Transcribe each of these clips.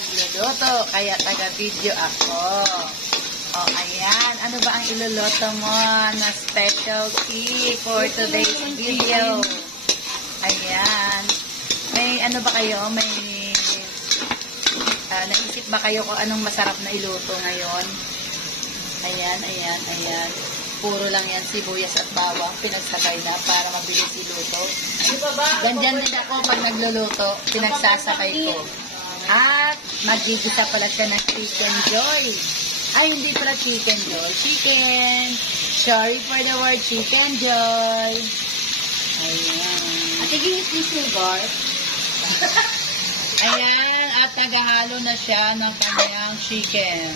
magluluto, kaya taga-video ako. O, ayan. Ano ba ang iluluto mo na specialty for today's video? Ayan. May ano ba kayo? May naisip ba kayo kung anong masarap na iluto ngayon? Ayan, ayan, ayan. Puro lang yan sibuyas at bawang. Pinagsakay na para mabilis iluto. Ganyan din ako pag nagluluto. Pinagsasakay ko. At magigisa pala siya ng chicken joy. Ay, hindi pala chicken joy. Chicken. Sorry for the word chicken joy. Ayan. Ate, give me sugar. Ayan. At tagahalo na siya ng kanyang chicken.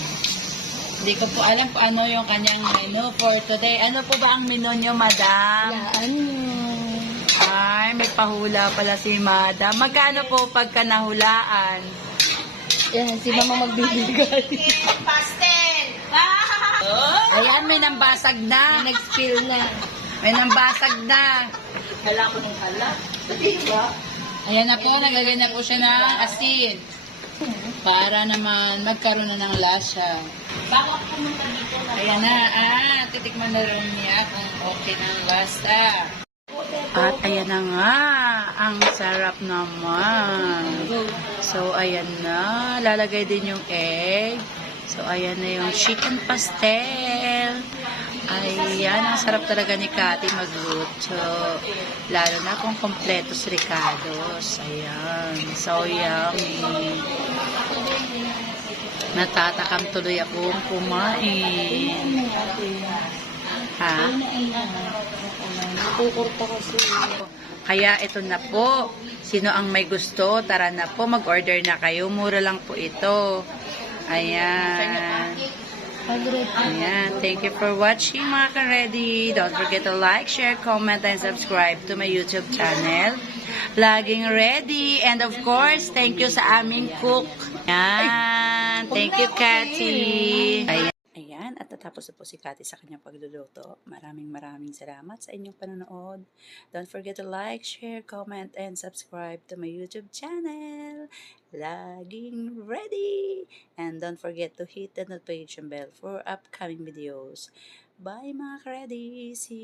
Hindi ko po alam kung ano yung kanyang menu for today. Ano po ba ang menu nyo, madam? Yan. Ay, may pahula pala si madam. Magkano po pagka nahulaan? Yan, si mama magbibigay. Pastel! Ayan, may nambasag na. May nag-spill na. May nambasag na. Hala ko ng hala. Diba? Ayan na po, naglagay na po siya ng asin. Para naman magkaroon na ng lasa. Bago ako pumunta dito na. Ayan na, titikman na rin niya kung okay na ang lasa. At ayan na nga, ang sarap naman. So, ayan na, lalagay din yung egg. So, ayan na yung chicken pastel. Ayan, ang sarap talaga ni Cathy magluto. Lalo na kung kompletos ricados. Ayan, so yummy. Natatakam tuloy akong kumain. Ha? Kukurta kasi. Kaya ito na po. Sino ang may gusto? Tara na po, mag-order na kayo. Mura lang po ito. Ayan. Ayan. Thank you for watching, mga ka-ready. Don't forget to like, share, comment, and subscribe to my YouTube channel. Laging ready. And of course, thank you sa aming cook. Ayan. Thank you, Cathy. Ayan. Ayan, at natapos na po si Cathy sa kanyang pagluluto. Maraming salamat sa inyong panonood. Don't forget to like, share, comment, and subscribe to my YouTube channel. Laging ready! And don't forget to hit the notification bell for upcoming videos. Bye mga ka-ready! See you!